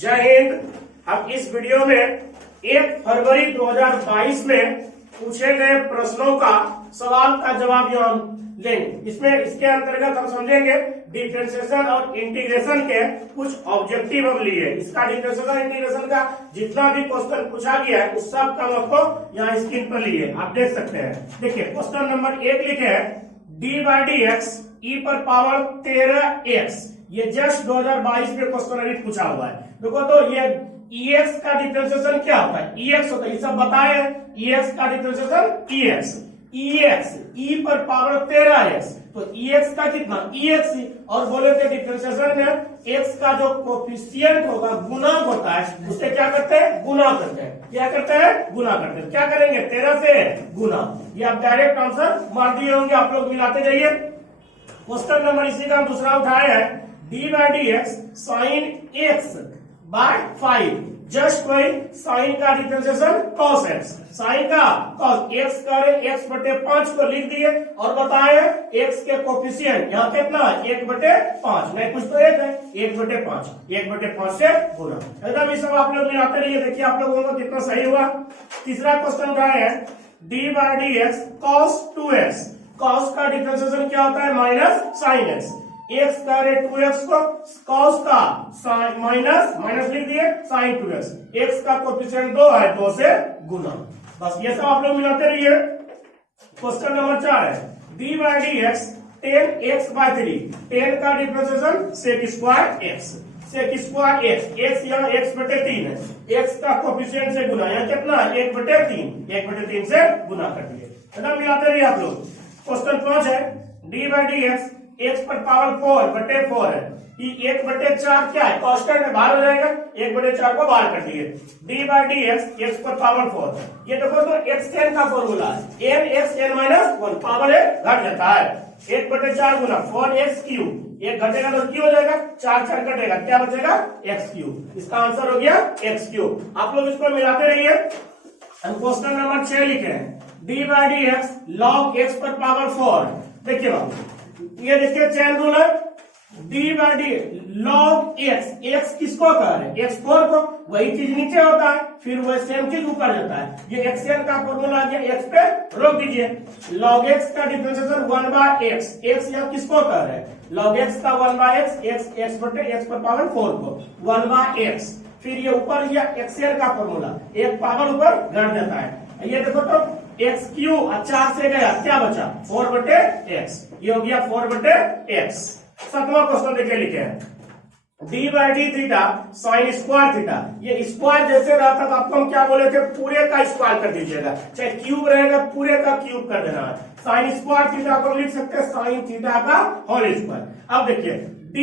जय हिंद। हम इस वीडियो में 1 फरवरी 2022 में पूछे गए प्रश्नों का सवाल का जवाब यहाँ लेंगे। इसके अंतर्गत हम समझेंगे डिफरेंशिएशन और इंटीग्रेशन के कुछ ऑब्जेक्टिव हम लिए। इसका डिफरेंशिएशन और इंटीग्रेशन का जितना भी क्वेश्चन पूछा गया है उस सब का हम आपको यहाँ स्क्रीन पर लिए आप देख सकते हैं। देखिए क्वेश्चन नंबर 1 लिखे है d/dx e पर पावर 13x। ये जस्ट 2022 में क्वेश्चन अभी पूछा हुआ है। देखो तो ये ex का डिफरेंशिएशन क्या होता है, ex होता है, ये सब बताए हैं। ex का डिफरेंशिएशन ex e पर पावर 13x, तो ex का कितना ex ही, और बोले थे डिफरेंशिएशन में x का जो कोफिशिएंट होगा गुणा होता है उससे क्या करते हैं, गुणा करते हैं। क्या करते हैं, गुणा करते हैं। क्या करेंगे, 13 से गुणा। ये आप डायरेक्ट आंसर मार दिए होंगे, आप लोग मिलाते जाइए। क्वेश्चन नंबर इसी का हम दूसरा उठाए हैं d/dx sin x by 5। Just वही साइन का डिफरेंशिएशन cos x, साइन का cos x करे x/5 को लिख दिए और बताए x के कोफिशिएंट यहाँ कितना 1/5, नहीं कुछ तो 1 है, 1/5, 1/5 से गुणा। एकदम ये सब आप लोग मिलाते रहिए, देखिए आप लोगों को कितना सही हुआ। तीसरा क्वेश्चन उठाए हैं d/dx cos 2x। cos का डिफरेंशिएशन क्या होता है, माइनस साइन x। x का रे 2x को cos का माइनस लिख दिए साइन 2x। x का कोफिशिएंट 2 है, 2 से गुना। बस ये सब आप लोग मिलाते रहिए। क्वेश्चन नंबर 4 है d/dx 10x/3। 10 का differentiation sec square x, sec square x यहाँ x/3 है, x का कोफिशिएंट से गुना, यहाँ कितना 1/3 से गुना कर दिए। है ना, मिलाते रहिए आप लोग। क्वेश्चन 5 है d/dx x पर पावर 4/4 है। ये 1/4 क्या है, कांस्टेंट है, बाहर हो जाएगा, 1/4 को बाहर कर दिए। d/dx x पर पावर 4। ये देखो तो xn का फॉर्मूला है, n(x(n-1), पावर घट जाता है। 1/4 गुना 4x3, एक घटेगा तो क्यू हो जाएगा, 4 घटेगा, क्या बचेगा x3। इसका आंसर हो गया x3। आप लोग इसको मिलाते रहिए। हम क्वेश्चन नंबर 6 लिखे हैं d/dx log x पर पावर 4। देखिए बाबू, ये देखिए चैन रूल है, d/dx log x किसको कह रहे हैं, x4 को। वही चीज नीचे होता है, फिर वही सेम चीज ऊपर जाता है। ये xn का फॉर्मूला आ गया, x पे रोक दीजिए। log x का डिफरेंशिएशन 1/x, x यहाँ किसको कह रहे हैं, log x का 1/x, x पर पावर 4 को 1/x। फिर ये ऊपर ये xn का फॉर्मूला, एक पावर ऊपर घट जाता है। ये देखो तो x3 4 से गया, क्या बचा 4/x, ये हो गया 4/x। 7वां क्वेश्चन देखिए लिखे हैं d/dθ sin स्क्वायर थीटा। ये स्क्वायर जैसे रहता तो आपको हम क्या बोले थे, पूरे का स्क्वायर कर दीजिएगा, चाहे क्यूब रहेगा पूरे का क्यूब कर देना है। साइन स्क्वायर थीटा को लिख सकते हैं साइन थीटा का होल स्क्वायर। अब देखिए d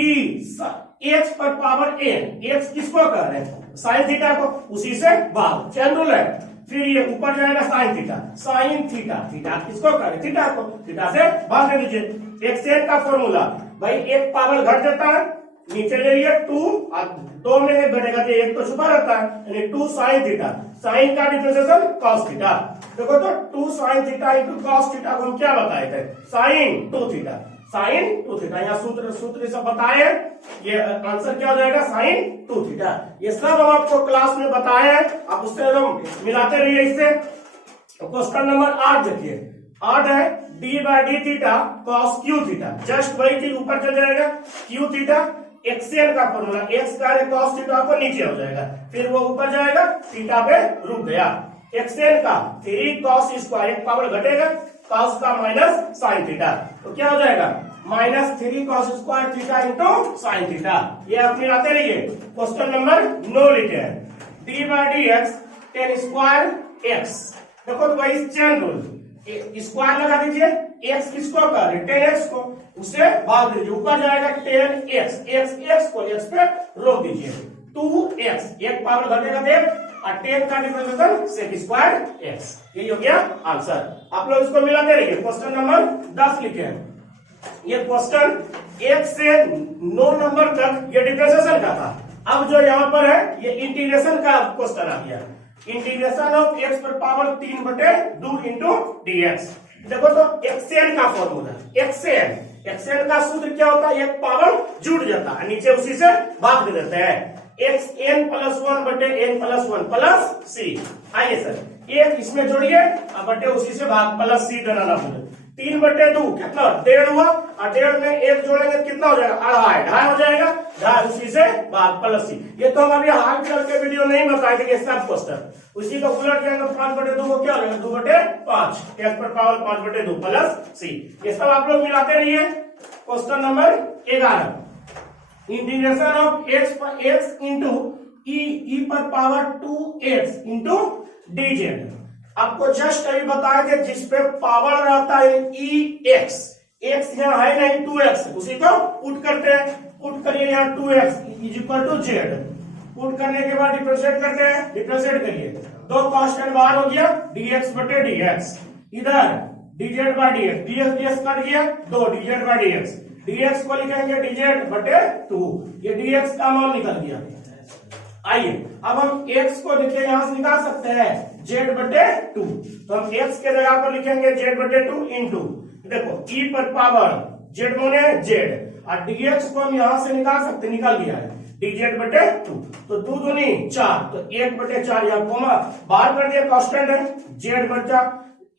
x पर पावर n, x किसको कह रहे हैं, साइन थीटा को, उसी से भाग, चैन रूल है। फिर ये ऊपर जाएगा sine theta, sine theta, theta किसको कह रहे हैं, थीटा को, थीटा से भाग दे दीजिए। xn का फॉर्मूला भाई एक पावर घट जाता है, नीचे ले लिए 2 और 2 में एक घटेगा तो एक तो छुपा रहता है, यानी 2 साइन थीटा। साइन का डिफरेंशिएशन cos थीटा। देखो तो 2 sine theta into cos theta को हम क्या बताए थे, साइन 2 थीटा, साइन 2 थीटा। यहाँ सूत्र सब बताए, ये आंसर क्या हो जाएगा, साइन 2 थीटा। ये सब हम आपको क्लास में बताए हैं, आप उससे हम मिलाते रहिए इससे। क्वेश्चन नंबर 8 देखिए, 8 है d/dθ cos q theta. Just वही चीज ऊपर चल जाएगा, q थीटा xn का फॉर्मूला, x का cos थीटा को नीचे हो जाएगा, फिर वो ऊपर जाएगा, थीटा पे रुक गया। xn का 3 cos स्क्वायर, एक पावर घटेगा, cos का माइनस साइन थीटा, तो क्या हो जाएगा -3 cos square theta into sine theta. ये आप मिलाते रहिए। क्वेश्चन नंबर 9 लिखे हैं d/dx tan स्क्वायर x। देखो तो वही चैन रूल, स्क्वायर लगा दीजिए, x किसको कह रहे 10x को, उसे भाग दीजिए, ऊपर जाएगा 10x, x को x पे रोक दीजिए, 2x, एक पावर घटेगा देख, और 10 का डिफरेंशिएशन sec स्क्वायर x। यही हो गया आंसर। आप लोग इसको मिलाते रहिए। क्वेश्चन नंबर 10 लिखे हैं, ये क्वेश्चन 1 से 9 नंबर तक ये डिफरेंशिएशन का था। अब जो यहाँ पर है ये इंटीग्रेशन का क्वेश्चन आ गया, इंटीग्रेशन ऑफ x पर पावर 3/2 इंटू dx। देखो तो xn का फॉर्मूला, xn का सूत्र क्या होता है, एक पावर जुड़ जाता है, नीचे उसी से भाग दे देते हैं। एक्स एन प्लस वन बटे एन प्लस वन प्लस सी। आइए सर, एक इसमें जोड़िए और बटे उसी से भाग प्लस सी देना ना भूले। 3/2 कितना 1.5 हुआ, और 1.5 में एक जोड़ेंगे कितना हो जाएगा, 2.5 2.5 हो जाएगा, 2.5 उसी से भाग प्लस सी। ये तो हम अभी हाल चल के वीडियो नहीं बताए थे, सब क्वेश्चन उसी को उलट जाएंगे। 5/2 को क्या हो जाएगा 2/5, एक्स पर पावर 5/2 प्लस सी। ये सब आप लोग मिलाते रहिए। Question number 11, integration of x into e पर पावर 2x इंटू dz। आपको जस्ट अभी बताए थे जिसपे पावर रहता है एक्स, एक्स यहाँ है नहीं 2x, उसी को पुट करते हैं, पुट करिए यहाँ 2x is equal to z, put करने के बाद डिफरेंशिएट करते हैं, डिफरेंशिएट करिए, दो कांस्टेंट बाहर हो गया dx बटे dx, इधर dz bye dx, dx dx कट गया, दो dz बाय dx, dx को लिखेंगे dz बटे 2, ये dx का मान निकल गया। आइए अब हम x को लिखे यहां से निकाल सकते हैं z बटे 2, तो हम x के जगह पर लिखेंगे z बटे 2 इंटू, देखो e पर पावर z मोने z, और dx को हम यहां से निकाल सकते, निकाल लिया है dz बटे 2, तो 2 दूनी 4, तो 1/4 यहाँ कोमा बाहर कर दिया, कांस्टेंट है z बचा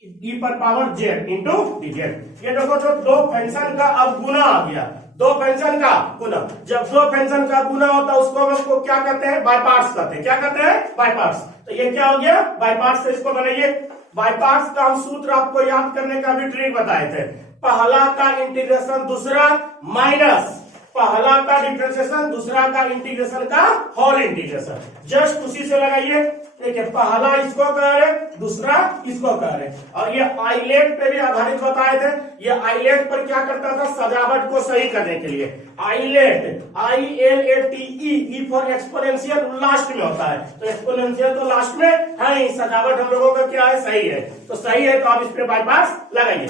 e पर पावर z इंटू dz। ये देखो तो दो फंक्शन का अब गुना आ गया, दो फंक्शन का गुना, जब दो फंक्शन का गुना होता है उसको हम इसको क्या कहते हैं, बाय पार्ट्स कहते हैं। क्या कहते हैं, बाय पार्ट्स। तो ये क्या हो गया, बाय पार्ट्स से इसको बनाइए। बाय पार्ट्स का हम सूत्र आपको याद करने का भी ट्रिक बताए थे, पहला का इंटीग्रेशन दूसरा माइनस पहला का डिफरेंशिएशन दूसरा का इंटीग्रेशन का होल इंटीग्रेशन, जस्ट उसी से लगाइए। ठीक है, पहला इसको कह रहे, दूसरा इसको कह रहे, और ये आइलेट पे भी आधारित बताए थे। ये आइलेट पर क्या करता था, सजावट को सही करने के लिए ILATE ILATE, E for exponential last में होता है, तो एक्सपोनेंशियल तो लास्ट में है ही, सजावट हम लोगों का क्या है, सही है, तो सही है, तो आप इस पे बाईपास लगाइए।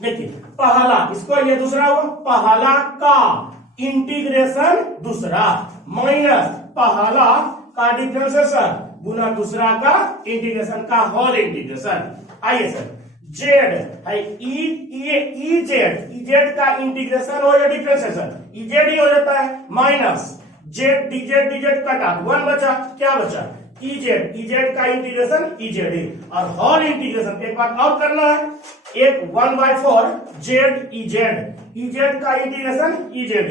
देखिए पहला, इसको ये दूसरा हुआ, पहला का इंटीग्रेशन दूसरा माइनस पहला का डिफरेंशिएशन गुना दूसरा का इंटीग्रेशन का होल इंटीग्रेशन। आइए सर, जेड है इजेड का इंटीग्रेशन हो या डिफरेंशिएशन, इजेड ही हो जाता है, माइनस जेड डीजेड कटा, 1 बचा, क्या बचा इजेड का इंटीग्रेशन इजेड, और होल इंटीग्रेशन एक बात और करना है, एक 1/4 जेड इजेड का इंटीग्रेशन इजेड।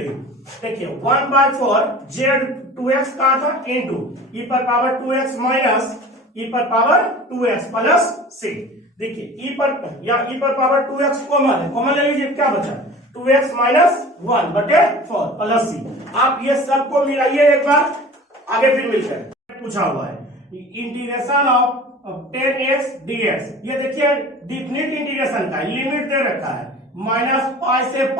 देखिए 1/4 जेड 2x का था इंटू ई पर पावर 2x माइनस ई पर पावर 2x प्लस सी। देखिए ई पर पावर 2x कॉमन ले लीजिए, क्या बचा 2x माइनस 1/4 प्लस सी। आप ये सबको मिलाइए एक बार, आगे फिर मिलकर पूछा हुआ है इंटीग्रेशन ऑफ 10x dx। ये देखिए डिफिनिट इंटीग्रेशन का लिमिट दे रखा है -π से π,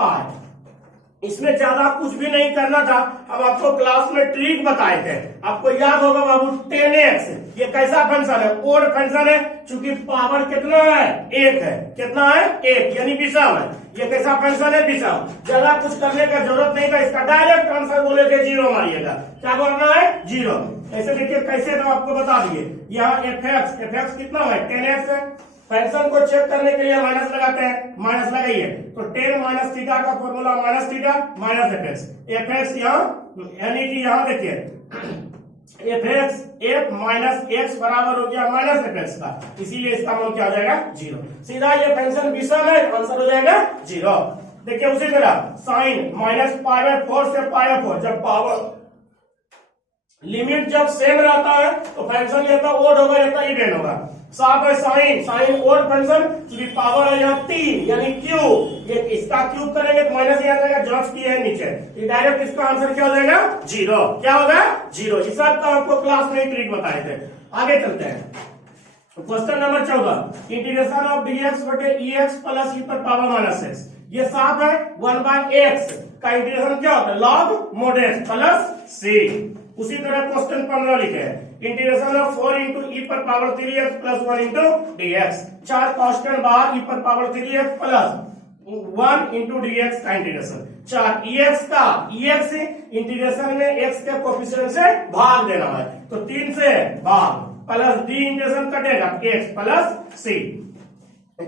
इसमें ज्यादा कुछ भी नहीं करना था। अब आपको क्लास में ट्रिक बताए थे, आपको याद होगा बाबू 10x ये कैसा फंक्शन है, ओड फंक्शन है, चूंकि पावर कितना है 1 है, कितना है 1 यानी विषम है, ये कैसा फंक्शन है विषम, ज्यादा कुछ करने का जरूरत नहीं था, इसका डायरेक्ट आंसर बोले थे 0 मारिएगा, क्या बोलना है 0। ऐसे देखिए कैसे, तो आपको बता दिए, यहाँ fx कितना है 10x है, फंक्शन को चेक करने के लिए माइनस लगाते हैं, माइनस लगाइए, तो 10 माइनस थीटा का formula minus theta minus FX यहाँ, यानी कि यहाँ देखिए एफ माइनस एक्स बराबर हो गया माइनस एफएक्स का, इसीलिए इसका मान क्या हो जाएगा 0। सीधा ये फंक्शन विषम है, आंसर हो जाएगा 0। देखिए उसी तरह साइन -π/4 से π/4, जब पावर लिमिट जब सेम रहता है तो फंक्शन या तो ओड होगा या तो इवन होगा। साथ में साइन ओड फंक्शन की पावर है यहाँ 3 यानी क्यूब, ये इसका क्यूब करेंगे तो माइनस यहाँ जाएगा, जॉब्स की है नीचे, ये डायरेक्ट इसका आंसर क्या हो जाएगा 0। क्या होगा 0। इस सब का आपको क्लास में ट्रिक बताए थे। आगे चलते हैं, question number 14, integration of dx बटे ex प्लस ई पर पावर माइनस x। ये साफ है, 1/x का इंटीग्रेशन क्या होता है log mod x plus c। उसी तरह क्वेश्चन 15 लिखे हैं, इंटीग्रेशन ऑफ 4 इंटू ई पर power 3x plus 1 into dx। 4 constant बाहर, ई पर power 3x plus 1 into dx का इंटीग्रेशन। 4 ex का ex इंटीग्रेशन में x के कोफिशिएंट से भाग देना है, तो 3 से भाग प्लस d इंटीग्रेशन कटेगा x प्लस c।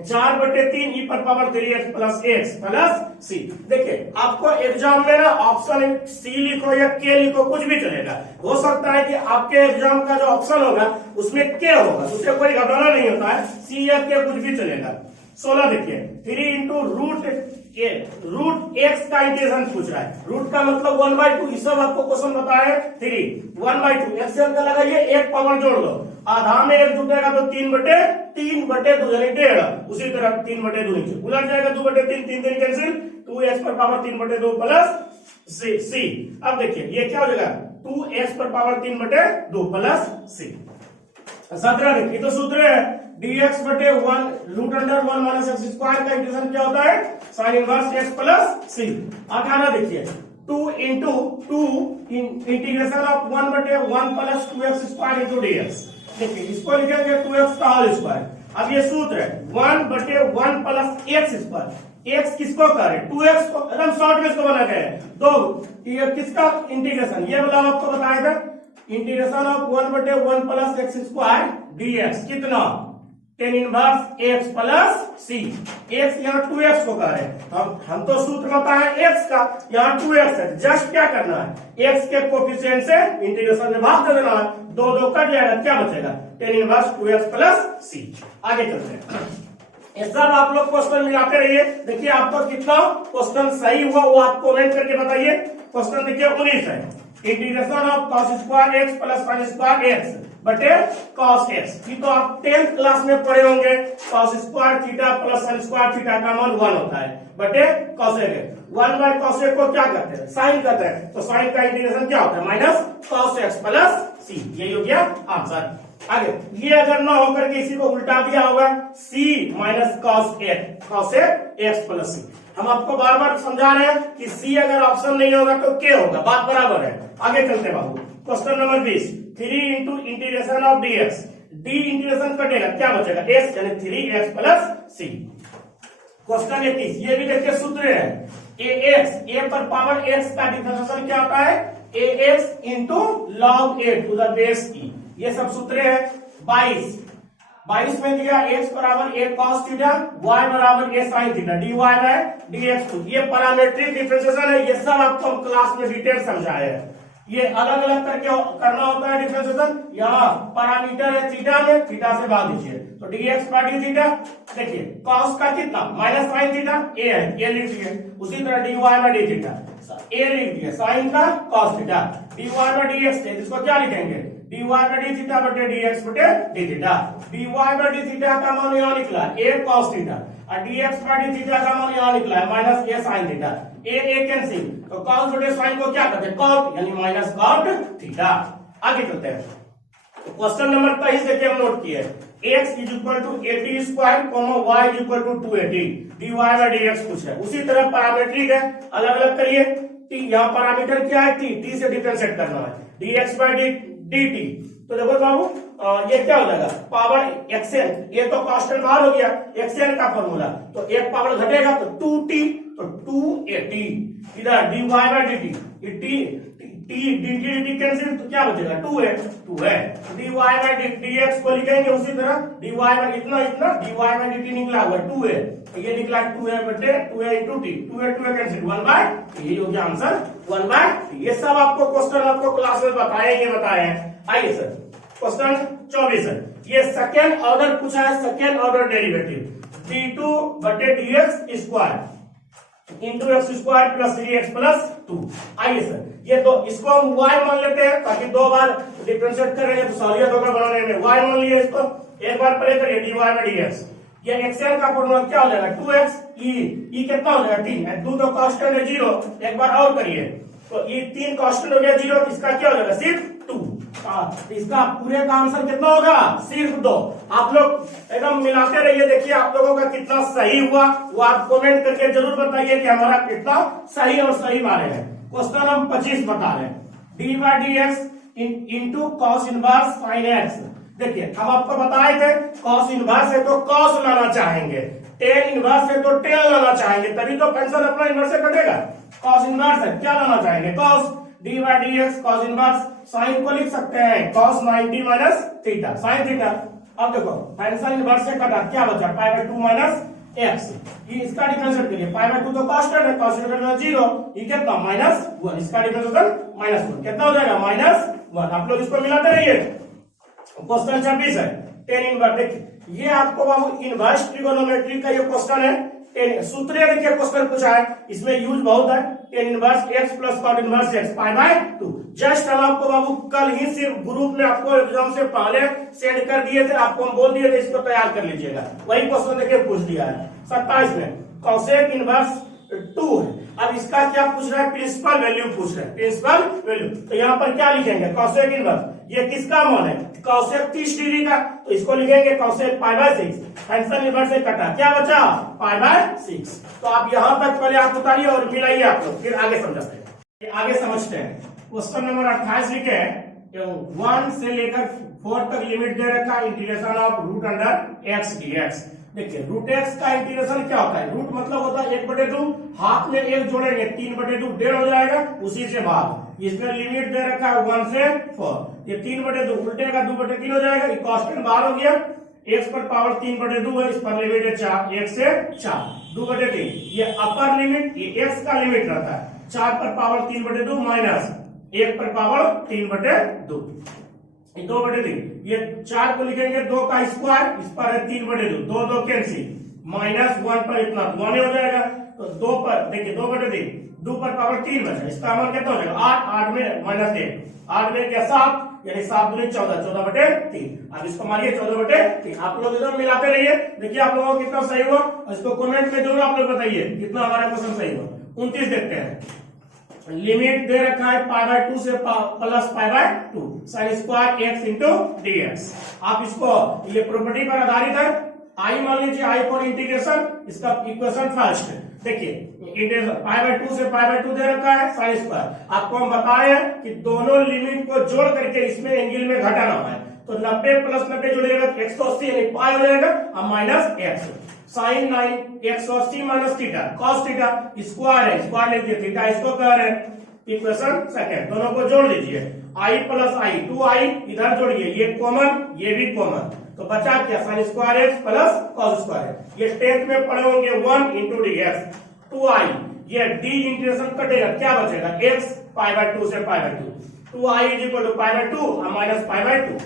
4/3 ई पर power 3x plus x plus c. देखिए आपको एग्जाम में ना ऑप्शन सी लिखो या के लिखो, कुछ भी चलेगा। हो सकता है कि आपके एग्जाम का जो ऑप्शन होगा उसमें के होगा, उससे कोई घबराना नहीं होता है, सी या के कुछ भी चलेगा। 16 देखिए 3 इंटू रूट एक्स का इंटीग्रेशन पूछ रहा है। रूट का मतलब 1/2, ये सब आपको क्वेश्चन बताया है। 3 1/2 एक्स का लगाइए, एक पावर जोड़ लो, आधा में एक जुटेगा तो 3/2 यानी 1.5। उसी तरह 3/2 नीचे उलट जाएगा, 2/3 3 कैंसिल, 2x पर पावर 3/2 प्लस सी। अब देखिए ये क्या हो जाएगा, 2x पर पावर 3/2 प्लस सी। 17 देखिए तो सूत्र है dx/1 √1 माइनस एक्स स्क्वायर का इंटीग्रेशन क्या होता है, साइन इनवर्स x प्लस सी। 18 देखिए 2 into 2 integration of 1/1 plus 2x square into dx। देखिए इसको लिखेंगे 2x का होल स्क्वायर। अब ये सूत्र है 1/1 प्लस x स्क्वायर। x किसको करे, 2x को, एकदम शॉर्ट में इसको बना गया है। दो ये किसका इंटीग्रेशन, ये वाला आपको बताया था, integration of 1/1 plus x square dx कितना, tan इनवर्स x प्लस सी। x यहाँ 2x को कर रहे हैं, हम तो सूत्र होता है x का, यहाँ 2x है। जस्ट क्या करना है, x के कोफिशिएंट से इंटीग्रेशन में भाग दे देना है, 2 कट जाएगा, क्या बचेगा, tan इनवर्स 2x प्लस सी। आगे चलते हैं, ये सब आप लोग क्वेश्चन मिलाते रहिए। देखिए आपको कितना क्वेश्चन सही हुआ वो आप कमेंट करके बताइए। क्वेश्चन देखिए 19 है, integration of cos square x plus sin square x बटे cos x। ये तो आप 10th क्लास में पढ़े होंगे, cos square theta plus sin square theta का मान 1 होता है, बटे cos x। 1/cos x को क्या करते हैं, साइन करते हैं, तो साइन का इंटीग्रेशन क्या होता है, माइनस cos x प्लस सी। यही हो गया आंसर। आगे ये अगर ना होकर के इसी को उल्टा दिया होगा, c minus cos x plus c. हम आपको बार बार समझा रहे हैं कि c अगर ऑप्शन नहीं होगा तो k होगा, बात बराबर है। आगे चलते बाबू, question number 20 3 into integration of dx। d integration कटेगा, क्या बचेगा, x यानी 3x प्लस सी। क्वेश्चन 21 ये भी देखिए सूत्र है, ax a पर पावर x का डिफरेंशिएशन क्या होता है, ax into log a to the base e। ये सब सूत्र है। 22 में दिया x बराबर a cos थीटा, y बराबर a sin theta, dy by dx। ये पैरामीट्रिक डिफरेंशिएशन है, ये सब आपको हम क्लास में डिटेल समझाए हैं। ये अलग अलग करके करना होता है डिफरेंशिएशन। यहाँ पैरामीटर है थीटा में, थीटा से भाग दीजिए तो dx बाय d थीटा। देखिए cos का कितना, माइनस sin थीटा a है, ये लिख दिए। उसी तरह dy by d theta a लिख दिए, sin का cos थीटा, dy बाय dx थे, इसको क्या लिखेंगे, dy बाय d थीटा बटे dx बटे d theta. dy by d theta का मान यहाँ निकला a cos थीटा, और dx बाय d थीटा का मान यहाँ निकला है minus a sin theta. a cancel, तो cos बटे sin को क्या करते हैं, cot यानी माइनस cot थीटा। आगे चलते हैं, क्वेश्चन नंबर 23 देखिए हम नोट किए, x is equal to 80 square y is equal to 280 dy by dx कुछ है। उसी तरह पैरामीट्रिक है, अलग अलग करिए। t यहाँ पैरामीटर क्या है, t से डिफरेंशिएट करना है, dx बाय dt। तो देखो बाबू ये क्या हो जाएगा, पावर xn, ये तो कांस्टेंट बाहर हो गया, xn का फॉर्मूला, तो एक पावर घटेगा तो 2t, तो 280 इधर dy by dt, dt cancel, तो क्या बचेगा 2 है। dy बाय dx को लिखेंगे उसी तरह, dy बाय इतना dy बाय dt निकला हुआ 2 है, ये निकला 2 है बटे 2 है इंटू t, 2 है कैंसिल 1/, ये हो गया आंसर 1/। ये सब आपको क्वेश्चन आपको क्लास में बताए हैं। आइए सर क्वेश्चन 24 है, ये सेकेंड ऑर्डर पूछा है, सेकेंड ऑर्डर डेरिवेटिव d2 बटे dx square into x square plus 3x plus 2। आइए सर ये तो इसको हम y मान लेते हैं ताकि 2 बार डिफरेंशिएट करेंगे तो सहूलियत होगा बनाने में। y मान लिए इसको, एक बार पहले करिए dy बाय dx। ये xn का फॉर्मूला क्या हो जाएगा, 2x e कितना हो जाएगा 3, 2 तो कांस्टेंट है 0, एक बार और करिए तो ये 3 कांस्टेंट हो गया 0, इसका क्या हो जाएगा सिर्फ 2। इसका पूरे का आंसर कितना होगा, सिर्फ 2। आप लोग एकदम मिलाते रहिए, देखिए आप लोगों का कितना सही हुआ वो आप कमेंट करके जरूर बताइए कि हमारा कितना सही और सही मारे हैं। क्वेश्चन हम 25 बता रहे हैं, D by d x into cos inverse sine x. देखिए हम आपको बताए थे कॉस इनवर्स है तो कॉस लाना चाहेंगे, टेन इनवर्स है तो टेन लाना चाहेंगे, तभी तो फंक्शन अपना इनवर्स से कटेगा। कॉस इनवर्स है क्या लाना चाहेंगे, cos d by d x cos inverse. Sine को लिख सकते हैं cos 90 minus theta, sine theta. अब देखो फंक्शन इनवर्स से कटा क्या बचा, पाई बाय 2 माइनस एक्स। इसका डिफरेंशिएट करिए, पाई बाय 2 तो कांस्टेंट है, कांस्टेंट का 0, ये कितना -1, इसका डिफरेंशिएट -1 कितना हो जाएगा -1। आप लोग इसको मिलाते रहिए। क्वेश्चन 26 है टेन इनवर्स। देखिए ये आपको बाबू इनवर्स ट्रिगोनोमेट्री का ये क्वेश्चन है। सूत्र देखिए क्वेश्चन पूछा है, इसमें यूज बहुत है। Tan inverse x plus cot inverse x pi by 2। Just हम आपको बाबू कल ही सिर्फ ग्रुप में आपको एग्जाम से पहले सेंड कर दिए थे, आपको हम बोल दिए थे इसको तैयार कर लीजिएगा। वही क्वेश्चन देखिए पूछ दिया है 27 में। कॉसेक इनवर्स 2 है। अब इसका क्या पूछ रहा है, प्रिंसिपल वैल्यू पूछ रहा है, प्रिंसिपल वैल्यू। तो यहाँ पर क्या लिखेंगे, कॉसेक इनवर्स, ये किसका मान है, कॉसेक 30 डिग्री का, तो इसको लिखेंगे cosec pi by 6। Function inverse से कटा क्या बचा, पाई बाय 6। तो आप यहाँ तक पहले आप उतारिए और मिलाइए आप लोग, फिर आगे समझाते हैं, आगे समझते हैं। क्वेश्चन नंबर 28 लिखे 1 से लेकर 4 तक लिमिट दे रखा है, integration of root under x dx. देखिए रूट एक्स का इंटीग्रेशन क्या होता है, रूट मतलब होता है 1/2, हाथ में 1 जोड़ेंगे 3/2 1.5 हो जाएगा, उसी से भाग। इसमें लिमिट दे रखा है 1 से 4, ये 3/2 उल्टे का 2/3 हो जाएगा, ये कांस्टेंट बाहर हो गया। x पर पावर 3/2 है, इस पर लिमिट है 4, 1 से 4 2/3, ये अपर लिमिट, ये x का लिमिट रहता है 4 पर पावर 3/2 माइनस 1 पर पावर 3/2, 2/3, ये 4 को लिखेंगे 2 का स्क्वायर, इस पर है 3/2, 2 2 कैंसिल, -1 पर इतना 1 हो जाएगा। तो 2 पर देखिए 2/3, 2 पर पावर 3 बचा, इसका मान कितना हो जाएगा 8, 8 में -1, 8 में क्या 7, यानी 7 दूनी 14, 14/3। अब इसको मारिए 14/3। आप लोग इधर मिलाते रहिए, देखिए आप लोगों को कितना सही हुआ, इसको कमेंट में जरूर आप लोग बताइए कितना हमारा क्वेश्चन सही हुआ। 29 देखते हैं, लिमिट दे रखा है पाई बाय 2 से plus pi by 2 sine square x into dx. आप इसको ये प्रॉपर्टी पर आधारित है, आई मान लीजिए, आई फॉर इंटीग्रेशन, इसका इक्वेशन फर्स्ट। देखिए इंटीग्रेशन पाई बाय 2 से पाई बाय 2 दे रखा है साइन स्क्वायर। आपको हम बताए हैं कि दोनों लिमिट को जोड़ करके इसमें एंगल में घटाना है, तो 90 + 90 जोड़िएगा 180 यानी पाई हो जाएगा, और minus x sine 9 180 minus theta cos theta square है, स्क्वायर लिख दिए, थीटा इसको कह रहे हैं। इक्वेशन सेकंड, दोनों को जोड़ लीजिए, i + i 2i इधर जोड़िए, ये कॉमन ये भी कॉमन, तो बचा क्या sign square x plus cos square. ये 10th में पढ़े होंगे 1 × dx 2i, ये d इंटीग्रेशन कटेगा, क्या बचेगा x पाई बाय 2 से pi by 2, 2i = pi by 2 और माइनस पाई बाय 2,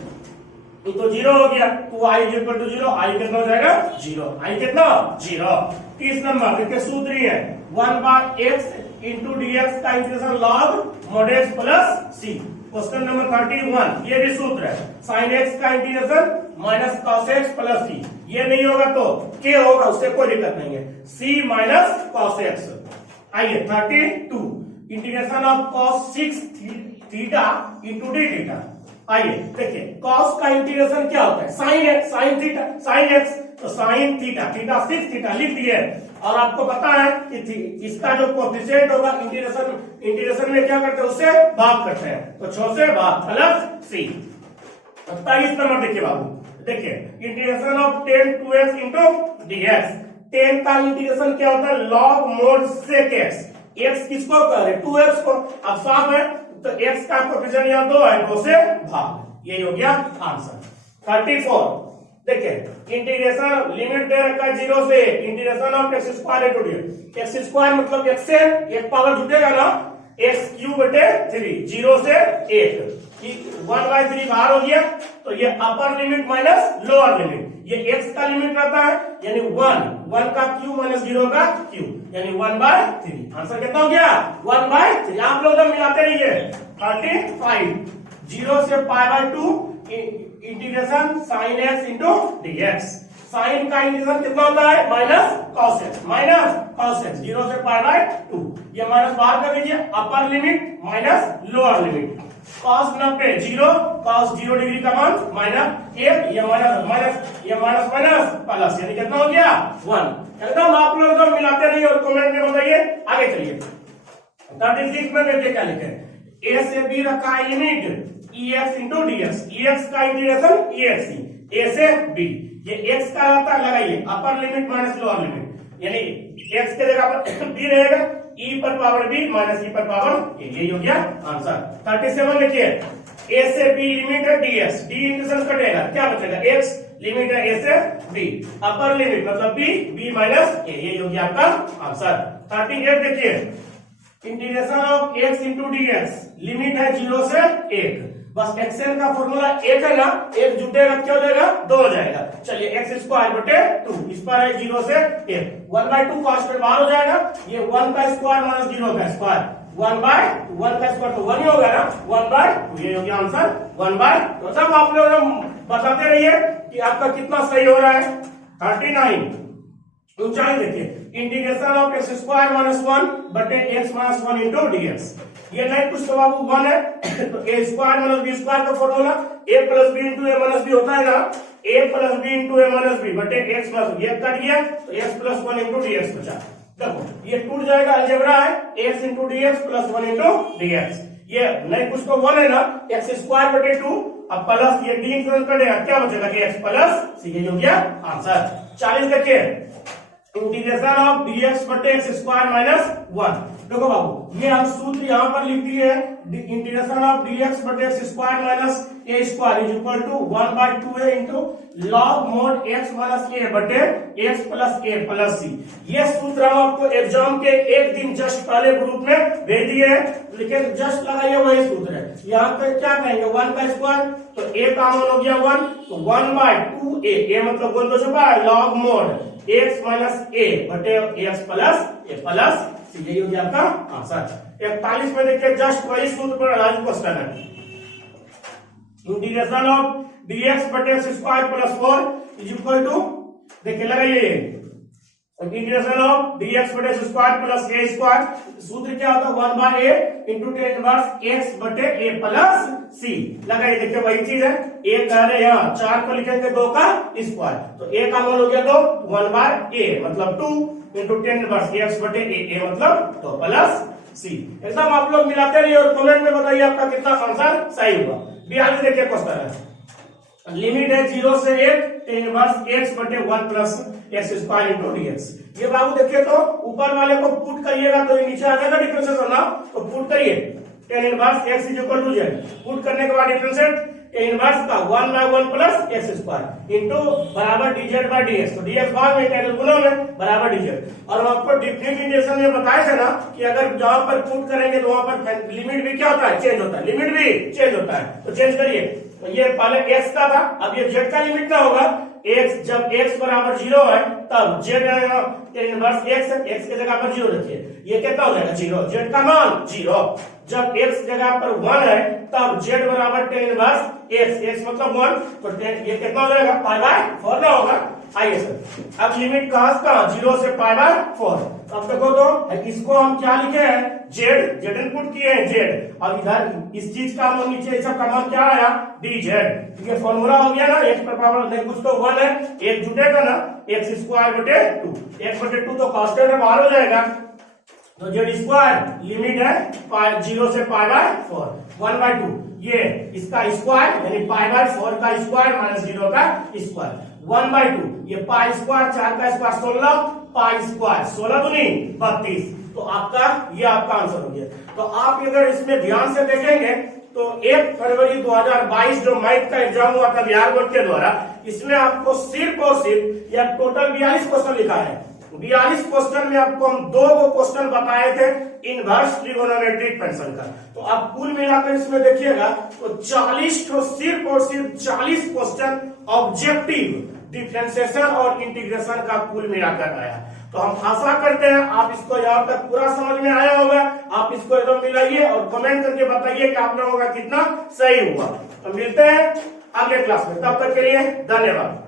तो 0 हो गया। 2i = 0, i कितना हो जाएगा 0, i कितना 0। 30 नंबर देखिए सूत्र ही है 1/x × dx का integration log mod x plus c। Question number 31, ये भी सूत्र है, sin x का integration minus cos x plus c। ये नहीं होगा तो k होगा, उससे कोई दिक्कत नहीं है, c माइनस cos x। आइए 32, integration of cos 6 theta into d theta. आइए देखिए cos का इंटीग्रेशन क्या होता है, sin x sin theta sin x, तो sin थीटा थीटा 6 थीटा लिख दिए। और आपको पता है कि इसका जो कोएफिशिएंट होगा इंटीग्रेशन में क्या करते हैं, उससे भाग करते हैं, तो 6 से भाग प्लस c। 27 नंबर देखिए बाबू, देखिए integration of 10 2x into dx। 10 का इंटीग्रेशन क्या होता है, log mod sec x। x किसको कह रहे हैं, 2x को। अब साफ है, तो x का कोएफिशिएंट यहाँ 2 है, 2 से भाग, यही हो गया आंसर। 34 देखिए इंटीग्रेशन लिमिट दे रखा है 0 से, integration of x² into dx। x² मतलब x से एक पावर जुटेगा ना, x³ 0 से 1, 1/3 बाहर हो गया, तो ये upper limit minus lower limit, ये x का लिमिट रहता है, यानी 1 का क्यू माइनस 0 का क्यू, यानी 1/3। आंसर कितना हो गया 1/3। आप लोग मिलाते रहिए। 35, 0 से pi by 2 integration sin x into dx। Sine का इंटीग्रेशन कितना होता है, minus cos x, minus cos x 0 से पाई बाय 2, ये माइनस बाहर कर दीजिए, upper limit minus lower limit. cos 90 0, cos 0 degree का मान -1, ये माइनस प्लस, यानी कितना हो गया 1। एकदम आप लोग एकदम मिलाते रहिए और कमेंट में बताइए। आगे चलिए 36 में देखिए क्या लिखे, a से b रखा है limit ex into dx, ex का इंटीग्रेशन ex a से b, ये x का रहता है, लगाइए upper limit minus lower limit, यानी x के जगह पर b रहेगा, e पर पावर b माइनस e पर पावर a, यही हो गया आंसर। 37 देखिए a से b लिमिट है dx, d इंटीग्रेशन कटेगा, क्या बचेगा x लिमिट है ए से बी, अपर लिमिट मतलब बी माइनस ए, ये हो गया आपका आंसर। 38 देखिए, integration of x into D x, limit है 0 से 1, बस एक्सएन का फॉर्मूला एक है ना, एक जुटेगा क्या हो जाएगा, 2 हो जाएगा। चलिए एक्स स्क्वायर बटे 2, इस पर है 0 से 1, 1/2 कांस्टेंट बाहर हो जाएगा, ये 1 का स्क्वायर माइनस 0 का स्क्वायर, 1/1 का स्क्वायर तो 1 ही होगा ना, 1/2, ये हो गया आंसर 1/2। तो सब आप लोग बताते रहिए कि आपका कितना सही हो रहा है। 39 ऊंचाई देखिए, integration of x square minus 1 बटे एक्स माइनस 1 इंटू डीएक्स, ये नहीं कुछ तो बाबू 1 है तो ए स्क्वायर माइनस बी स्क्वायर का फॉर्मूला ए प्लस बी इंटू ए माइनस बी होता है ना, ए प्लस बी इंटू ए माइनस बी बटे एक्स प्लस, ये कट गया तो एक्स प्लस 1 इंटू डीएक्स बचा। देखो ये टूट जाएगा, अलजेब्रा है, x into dx plus 1 into dx, ये नहीं कुछ तो 1 है ना, एक्स स्क्वायर बटे 2, अब प्लस ये डी इंक्रीमेंट करेगा, क्या बचेगा कि एक्स प्लस सी, ये हो गया आंसर। 40 देखिए, इंटीग्रेशन ऑफ dx बटे एक्स स्क्वायर माइनस 1, देखो बाबू ये हम सूत्र यहां पर लिख दिए, इंटीग्रेशन ऑफ dx बटे x square minus a square is equal to 1/2a into log mod x minus a बटे x plus a plus c. ये सूत्र हम आपको एग्जाम के एक दिन जस्ट पहले ग्रुप में भेज दिए हैं, लेकिन जस्ट लगाइए वही सूत्र है। यहाँ पे क्या कहेंगे, 1 का स्क्वायर तो a का मान हो गया 1, तो 1/2a, ए मतलब 1 तो छुपा है, log mod x minus a बटे एक्स प्लस सी, यही हो गया आपका आंसर। 41 में देखिए जस्ट वही सूत्र पर आज क्वेश्चन है, इंटीग्रेशन ऑफ dx बटे x square plus 4 is equal to, देखिए लगाइए इंटीग्रेशन ऑफ dx बटे x square plus a square, सूत्र क्या होता है 1/a into ten inverse x बटे ए प्लस सी, लगाइए देखिए वही चीज है, ए कह रहे यहाँ 4 को लिखेंगे 2 का स्क्वायर, तो ए का मान हो गया 2, 1/a मतलब 2 इंटू टेन इनवर्स एक्स बटे ए मतलब 2 प्लस सी। एकदम आप लोग मिलाते रहिए और कमेंट में बताइए आपका कितना आंसर सही हुआ। 42 देखिए क्वेश्चन है, लिमिट है 0 से 1 टेन इनवर्स एक्स बटे 1 plus x square into dx, ये बाबू देखिए तो ऊपर वाले को पुट करिएगा तो ये नीचे आ जाएगा डिफरेंशिएट ना, तो पुट करिए tan inverse x is equal to z, put करने के बाद डिफरेंशिएट टेन इनवर्स का 1/1 प्लस एक्स स्क्वायर इंटू बराबर dz बाय dx, तो dx भाग में टेन गुना में बराबर dz। और हम आपको डिफरेंशिएशन में बताए थे ना कि अगर जहां पर पुट करेंगे तो वहां पर लिमिट भी क्या होता है, चेंज होता है, लिमिट भी चेंज होता है, तो चेंज करिए। तो ये पहले x का था, अब ये z का लिमिट क्या होगा, x जब x बराबर 0 है तब z इनवर्स x है, x के जगह पर 0 रखिए, ये कितना हो जाएगा 0, z का मान 0, जब x जगह पर 1 है तब z बराबर टेन इनवर्स x मतलब 1, तो ये कितना हो जाएगा π/4 ना होगा। आइए सर अब लिमिट कहां 0 से π/4, अब देखो तो इसको हम क्या लिखे हैं, z इनपुट किए हैं z, और इधर इस चीज का मान नीचे सब का मान क्या आया dz, ये फॉर्मूला हो गया ना, x पर पावर नहीं कुछ तो 1 है, एक जुटेगा ना एक्स स्क्वायर बटे 2, x बटे 2 तो कांस्टेंट है बाहर हो जाएगा, तो जेड स्क्वायर लिमिट है 0 से π/4 1/2, ये इसका स्क्वायर यानी π/4 का स्क्वायर माइनस 0 का स्क्वायर 1/2, ये पाई स्क्वायर 4 का स्क्वायर 16, पाई स्क्वायर 16 दूनी 32, तो आपका ये आपका आंसर हो गया। तो आप अगर इसमें ध्यान से देखेंगे तो 1 फरवरी 2022 जो मैथ का एग्जाम हुआ था बिहार बोर्ड के द्वारा, इसमें आपको सिर्फ और सिर्फ यह टोटल 42 क्वेश्चन लिखा है, 42 क्वेश्चन में आपको हम 2 क्वेश्चन बताए थे इनवर्स ट्रिगोनोमेट्रिक फंक्शन का, तो आप कुल मिलाकर इसमें देखिएगा तो 40 सिर्फ और सिर्फ 40 क्वेश्चन ऑब्जेक्टिव डिफरेंशिएशन और इंटीग्रेशन का कुल मिलाकर आया। तो हम आशा करते हैं आप इसको यहाँ तक पूरा समझ में आया होगा, आप इसको एकदम मिलाइए और कमेंट करके बताइए कि आप लोगों का कितना सही हुआ। तो मिलते हैं अगले क्लास में, तब तक के लिए धन्यवाद।